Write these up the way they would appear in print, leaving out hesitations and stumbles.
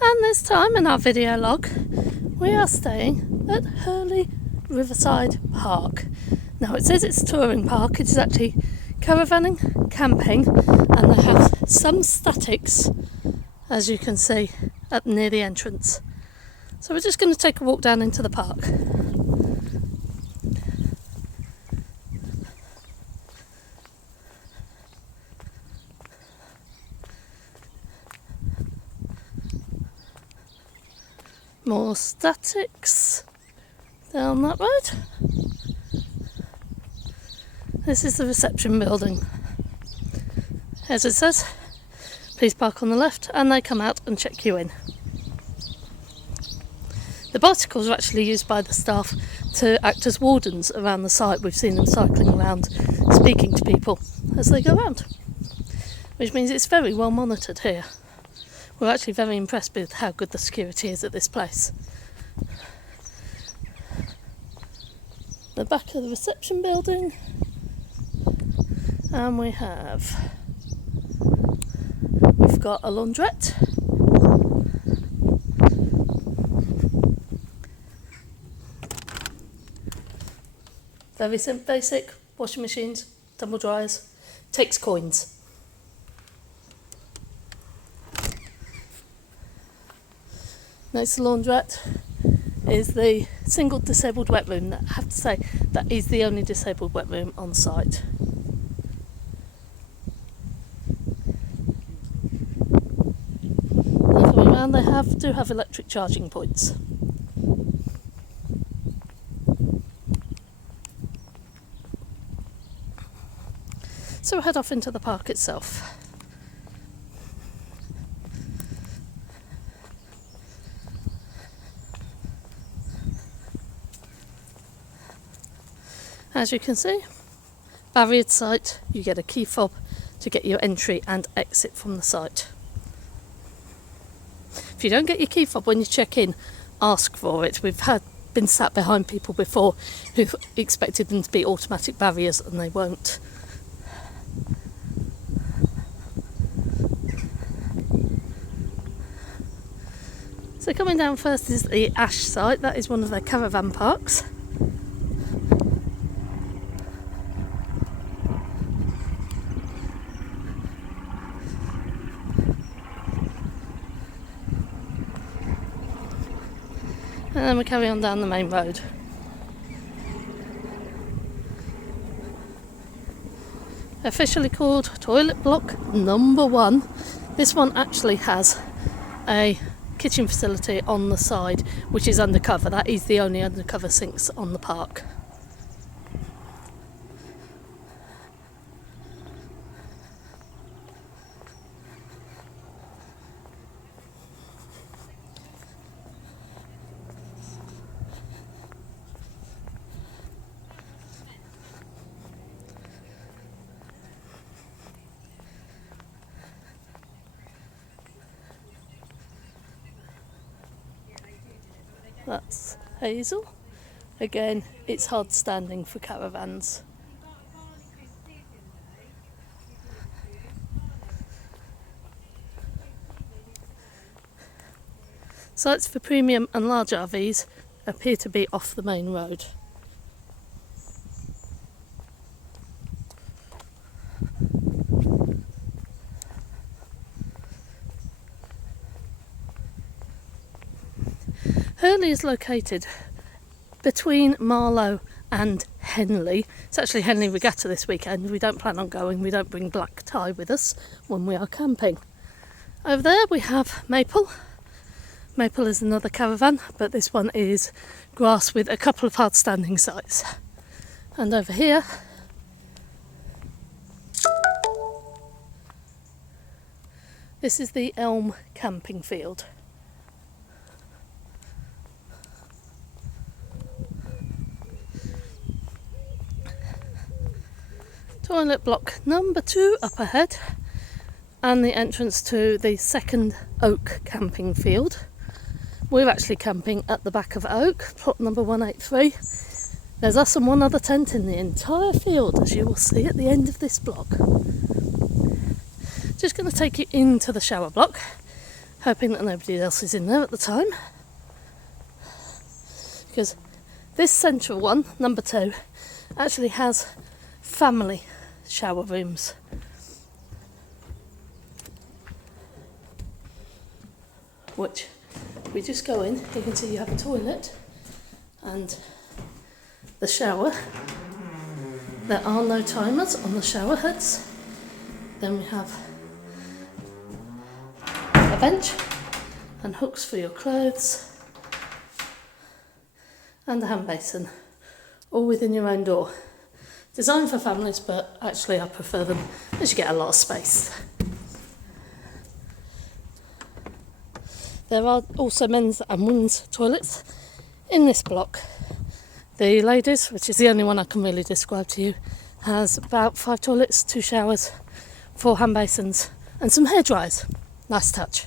And this time in our video log, we are staying at Hurley Riverside Park. Now it says it's a touring park, it is actually caravanning, camping, and they have some statics, as you can see, up near the entrance. So we're just going to take a walk down into the park. More statics down that road. This is the reception building. As it says, please park on the left, and they come out and check you in. The bicycles are actually used by the staff to act as wardens around the site. We've seen them cycling around, speaking to people as they go around, which means it's very well monitored here. We're actually very impressed with how good the security is at this place. The back of the reception building, and we've got a laundrette. Very simple, basic washing machines, tumble dryers, takes coins. Next to the laundrette is the single disabled wet room. I have to say that is the only disabled wet room on site. And coming around, they do have electric charging points. So we'll head off into the park itself. As you can see, barriered site, you get a key fob to get your entry and exit from the site. If you don't get your key fob when you check in, ask for it. We've been sat behind people before who expected them to be automatic barriers and they won't. So coming down first is the Ash site. That is one of their caravan parks. And then we carry on down the main road. Officially called toilet block number 1. This one actually has a kitchen facility on the side, which is undercover. That is the only undercover sinks on the park. That's Hazel. Again, it's hard standing for caravans. Sites for premium and large RVs appear to be off the main road. Hurley is located between Marlow and Henley. It's actually Henley Regatta this weekend. We don't plan on going. We don't bring black tie with us when we are camping. Over there we have Maple. Maple is another caravan, but this one is grass with a couple of hard standing sites. And over here this is the Elm camping field. Toilet block number 2 up ahead, and the entrance to the second Oak camping field. We're actually camping at the back of Oak, plot number 183. There's us and one other tent in the entire field, as you will see at the end of this block. Just going to take you into the shower block, hoping that nobody else is in there at the time, because this central one, number 2, actually has family shower rooms. Which, if we just go in, you can see you have a toilet and the shower. There are no timers on the shower heads. Then we have a bench and hooks for your clothes and a hand basin, all within your own door. Designed for families, but actually I prefer them as you get a lot of space. There are also men's and women's toilets in this block. The ladies, which is the only one I can really describe to you, has about 5 toilets, 2 showers, 4 hand basins and some hair dryers. Nice touch.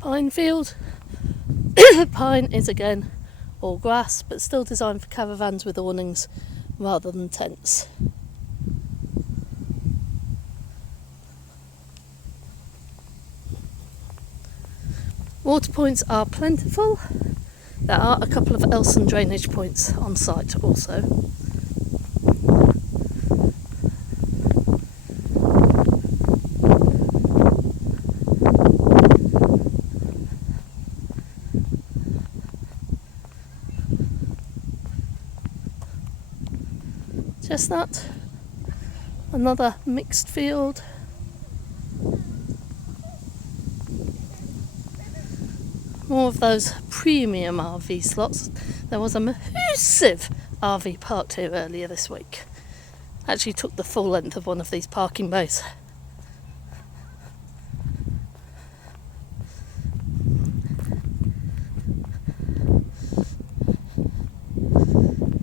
Pine field. Pine is again all grass, but still designed for caravans with awnings rather than tents. Water points are plentiful. There are a couple of Elson drainage points on site also. Chestnut, another mixed field. More of those premium RV slots. There was a massive RV parked here earlier this week. Actually took the full length of one of these parking bays.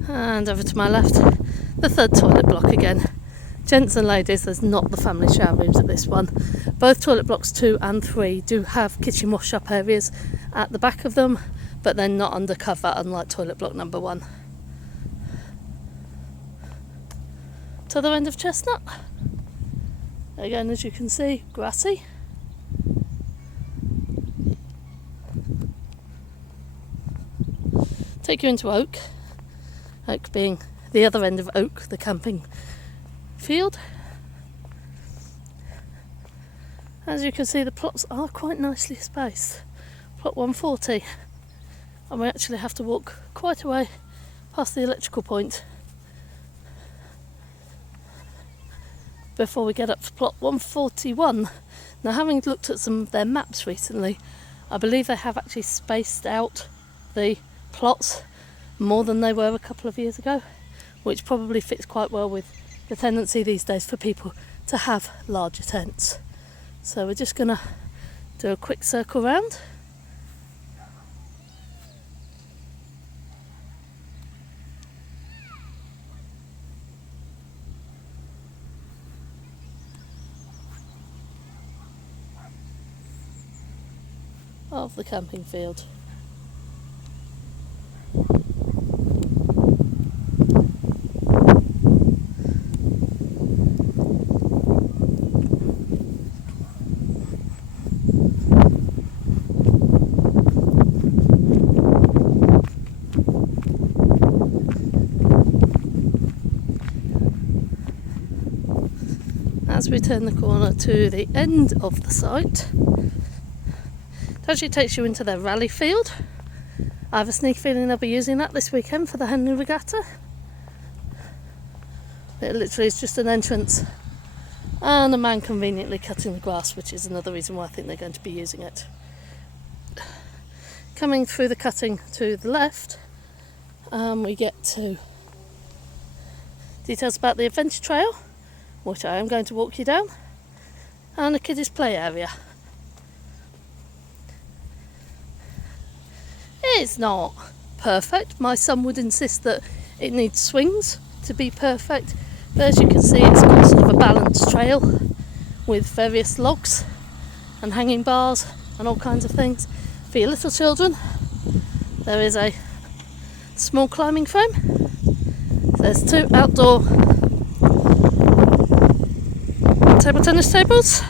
And over to my left, the third toilet block again. Gents and ladies, there's not the family shower rooms at this one. Both toilet blocks 2 and 3 do have kitchen wash-up areas at the back of them, but they're not undercover, unlike toilet block number 1. To the end of Chestnut, again, as you can see, grassy. Take you into Oak. Oak being the other end of Oak, the camping field. As you can see, the plots are quite nicely spaced. Plot 140, and we actually have to walk quite a way past the electrical point before we get up to plot 141. Now, having looked at some of their maps recently, I believe they have actually spaced out the plots more than they were a couple of years ago, which probably fits quite well with the tendency these days for people to have larger tents. So we're just going to do a quick circle round. Of the camping field. As we turn the corner to the end of the site, it actually takes you into their rally field. I have a sneak feeling they'll be using that this weekend for the Henley Regatta. It literally is just an entrance and a man conveniently cutting the grass, which is another reason why I think they're going to be using it. Coming through the cutting to the left, we get to details about the adventure trail, which I am going to walk you down, and a kiddies play area. It's not perfect. My son would insist that it needs swings to be perfect, but as you can see, it's got sort of a balanced trail with various logs and hanging bars and all kinds of things. For your little children, there is a small climbing frame. There's 2 outdoor table tennis tables,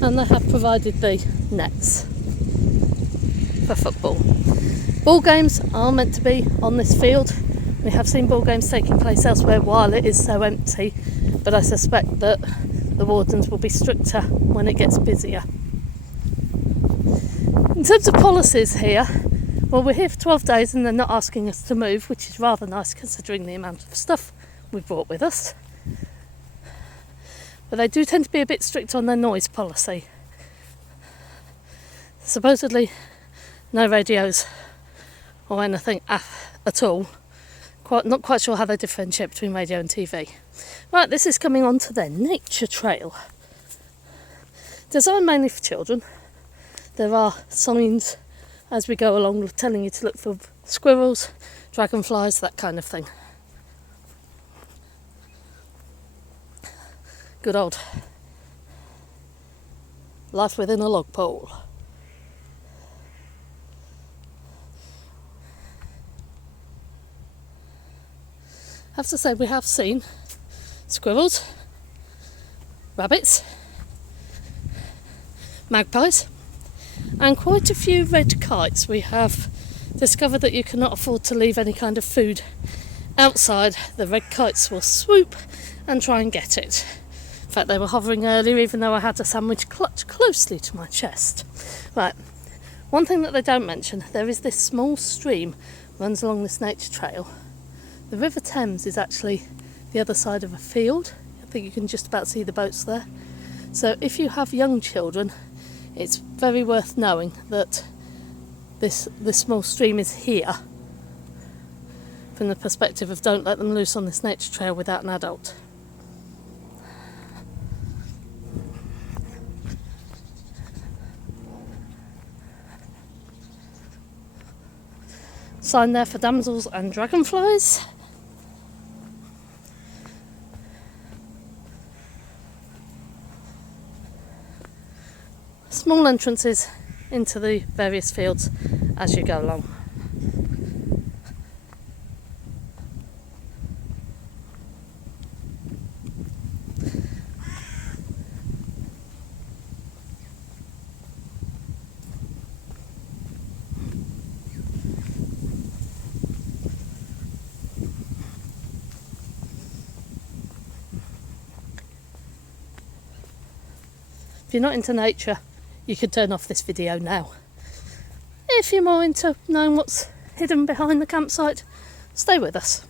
and they have provided the nets for football. Ball games are meant to be on this field. We have seen ball games taking place elsewhere while it is so empty, but I suspect that the wardens will be stricter when it gets busier. In terms of policies here, well, we're here for 12 days and they're not asking us to move, which is rather nice considering the amount of stuff we've brought with us. But they do tend to be a bit strict on their noise policy. Supposedly no radios or anything at all. Not quite sure how they differentiate between radio and TV. Right, this is coming on to their nature trail. Designed mainly for children. There are signs as we go along telling you to look for squirrels, dragonflies, that kind of thing. Good old life within a log pole. I have to say we have seen squirrels, rabbits, magpies, and quite a few red kites. We have discovered that you cannot afford to leave any kind of food outside. The red kites will swoop and try and get it. In fact, they were hovering earlier, even though I had a sandwich clutched closely to my chest. Right, one thing that they don't mention, there is this small stream runs along this nature trail. The River Thames is actually the other side of a field. I think you can just about see the boats there. So if you have young children, it's very worth knowing that this small stream is here from the perspective of don't let them loose on this nature trail without an adult. Sign there for damsels and dragonflies. Small entrances into the various fields as you go along. If you're not into nature, you could turn off this video now. If you're more into knowing what's hidden behind the campsite, stay with us.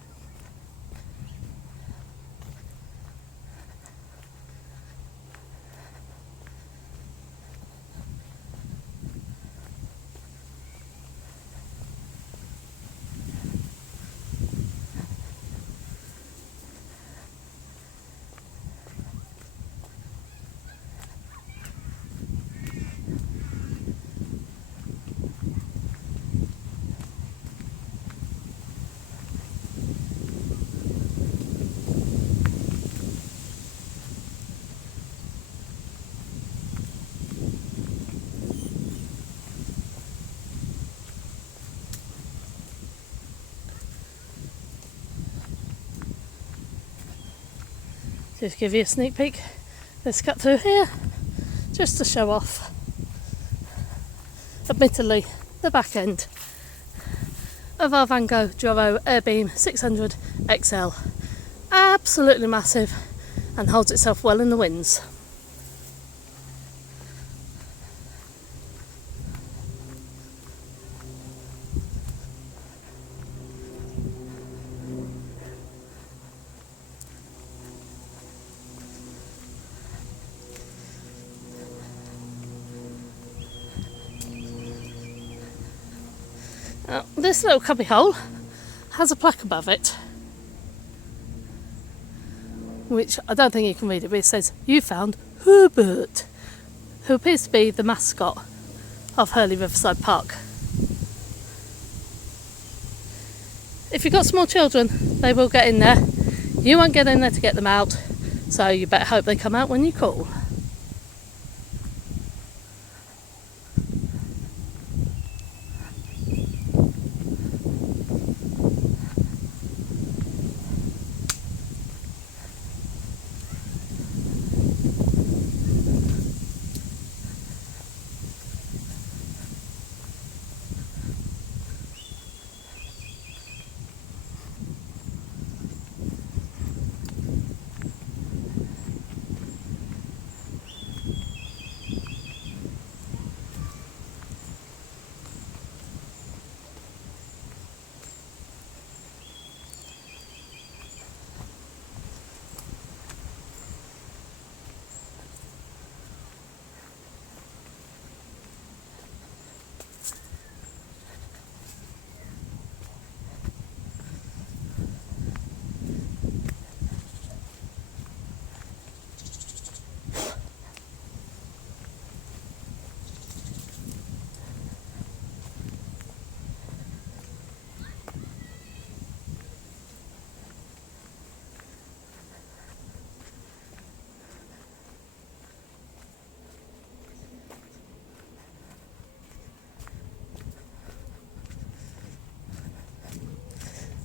Just give you a sneak peek. Let's cut through here just to show off, admittedly, the back end of our Van Gogh Joro Airbeam 600 XL. Absolutely massive and holds itself well in the winds. Now, this little cubby hole has a plaque above it, which I don't think you can read it, but it says, "You found Herbert," who appears to be the mascot of Hurley Riverside Park. If you've got small children, they will get in there. You won't get in there to get them out, so you better hope they come out when you call.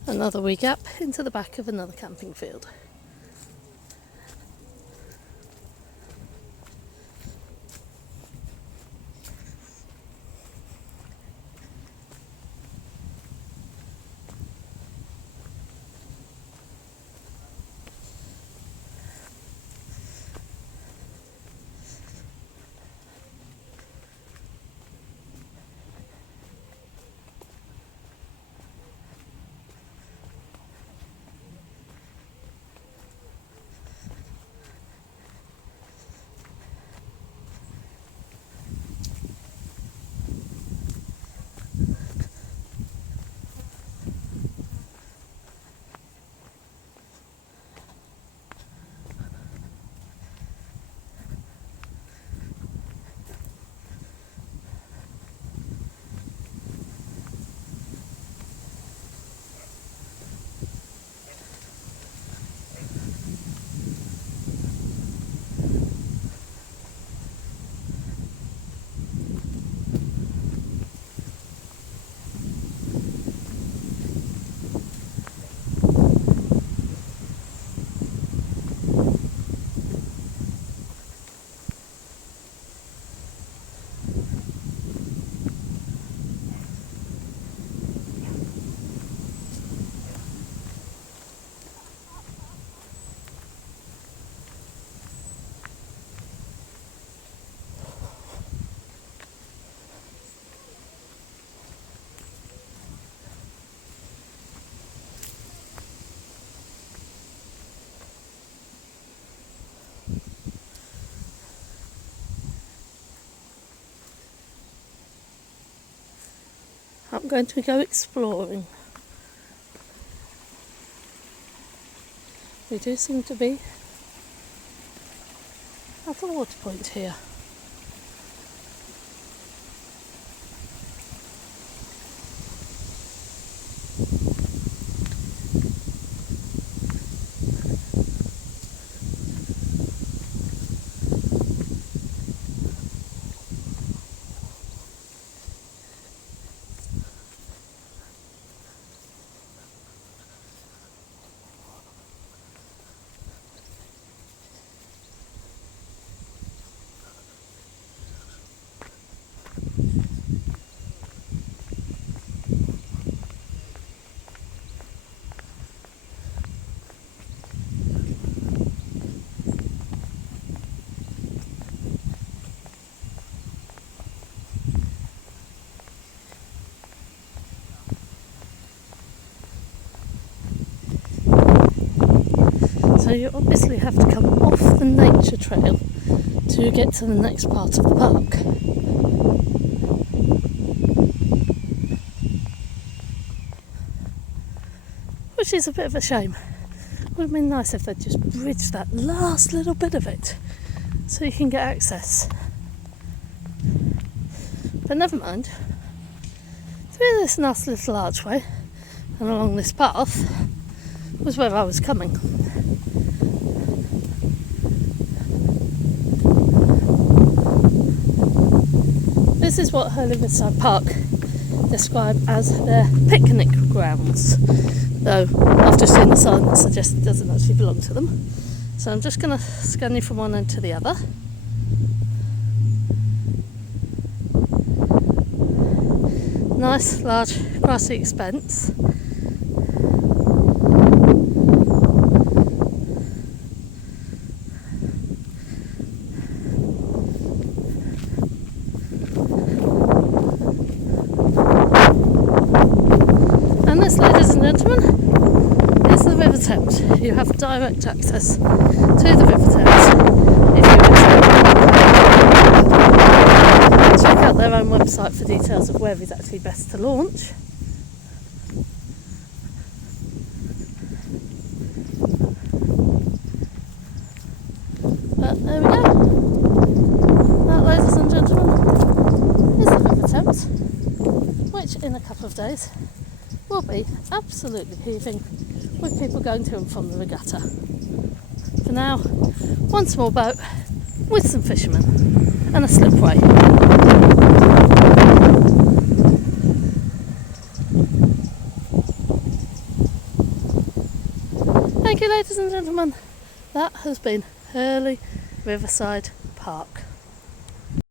Another wee gap into the back of another camping field. I'm going to go exploring. We do seem to be at a water point here. So you obviously have to come off the nature trail to get to the next part of the park. Which is a bit of a shame. Would have been nice if they'd just bridged that last little bit of it so you can get access. But never mind. Through this nice little archway and along this path was where I was coming. This is what Hurley Riverside Park describe as their picnic grounds, though I've just seen the sign that suggests it doesn't actually belong to them. So I'm just going to scan you from one end to the other. Nice large grassy expanse. And this, ladies and gentlemen, is the River Thames. You have direct access to the River Thames if you wish. Check out their own website for details of where is actually best to launch. But there we go. That, ladies and gentlemen, is the River Thames, which in a couple of days will be absolutely heaving with people going to and from the regatta. For now, one small boat with some fishermen and a slipway. Thank you, ladies and gentlemen. That has been Hurley Riverside Park.